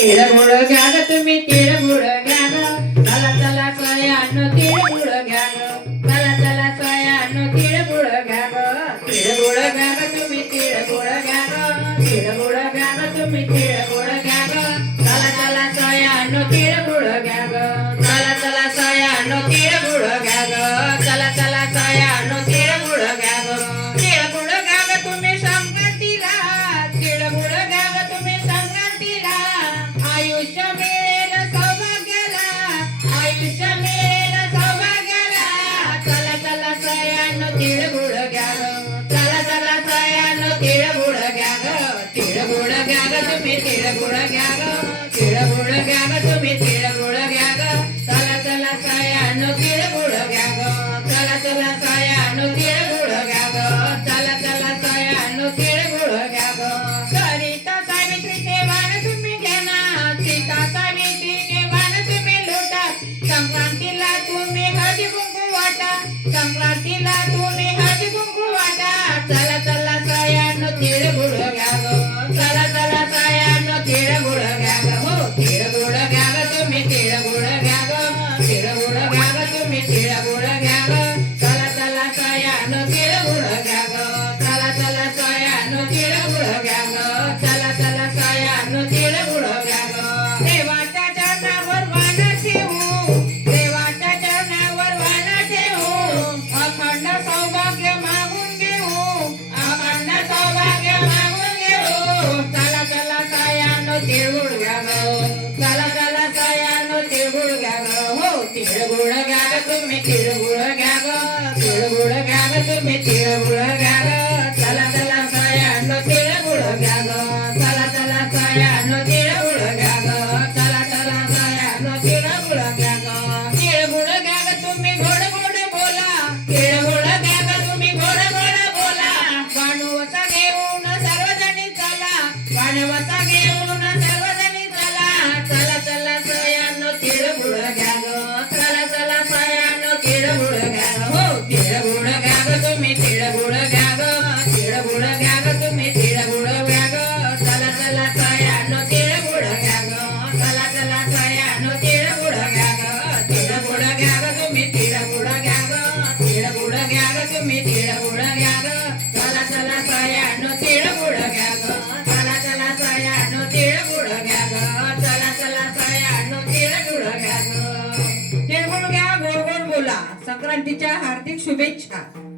तिळगुळ घ्या ग तुम्ही तिळगुळ घ्या ग. चला चला सयानो तिळगुळ घ्या ग. चला चला सयानो तिळगुळ घ्या ग. तिळगुळ घ्या ग तुम्ही तिळगुळ घ्या ग. तिळगुळ घ्या ग तुम्ही तिळगुळ घ्या ग. चला चला तिळगुळ घ्या तिळगुळ घ्या ग चला चला सयानो तिळगुळ घ्या ग तिळगुळ घ्या ग तुम्ही तिळगुळ घ्या ग तिळगुळ घ्या ग तुम्ही तिळगुळ घ्या ग चला चला सयानो तिळगुळ घ्या ग चला चला सयानो तिळगुळ घ्या ग चला चला सयानो तिळगुळ घ्या ग सरिता सावित्रीचे वाण तुम्ही घ्या ना सीता सावित्रीचे वाण तुम्ही लुटा संक्रांतीला तुम्ही हळदी कुंकू वाटा. संक्रांतीला तुम्ही हळदी कुंकू वाटा. चला चला सयानो तिळगुळ घ्या ग चला चला सयानो तिळगुळ घ्या ग हो तिळगुळ घ्या ग तुम्ही तिळगुळ घ्या ग तिळगुळ घ्या ग तुम्ही तिळगुळ घ्या ग चला चला सयानो तिळगुळ घ्या ग चला चला सयानो तिळगुळ घ्या तिळगुळ घ्या ग चला चला सयानो तिळगुळ घ्या ग हो तिळगुळ घ्या ग तुम्ही तिळगुळ घ्या ग तिळगुळ घ्या ग तुम्ही तिळगुळ घ्या ग चला चला सयानो तिळगुळ घ्या ग चला चला सयानो तिळगुळ घ्या ग चला चला सयानो तिळगुळ घ्या ग तिळगुळ घ्या ग तुम्ही गोड गोड बोला. तिळगुळ घ्या ग तुम्ही गोड गोड बोला. पाणवसा घेऊन सर्वजणी चला. पाणवसा घेऊन ग हो. तिळगुळ घ्या ग तुम्ही तिळगुळ घ्या ग. तिळगुळ घ्या ग तुम्ही तिळगुळ घ्या ग. चला चला सयानो तिळगुळ घ्या ग. चला चला सयानो तिळगुळ घ्या ग. तिळगुळ घ्या ग तुम्ही तिळगुळ घ्या ग. तिळगुळ घ्या ग तुम्ही तिळगुळ घ्या घ्या गोड गोड बोला. संक्रांतीच्या हार्दिक शुभेच्छा.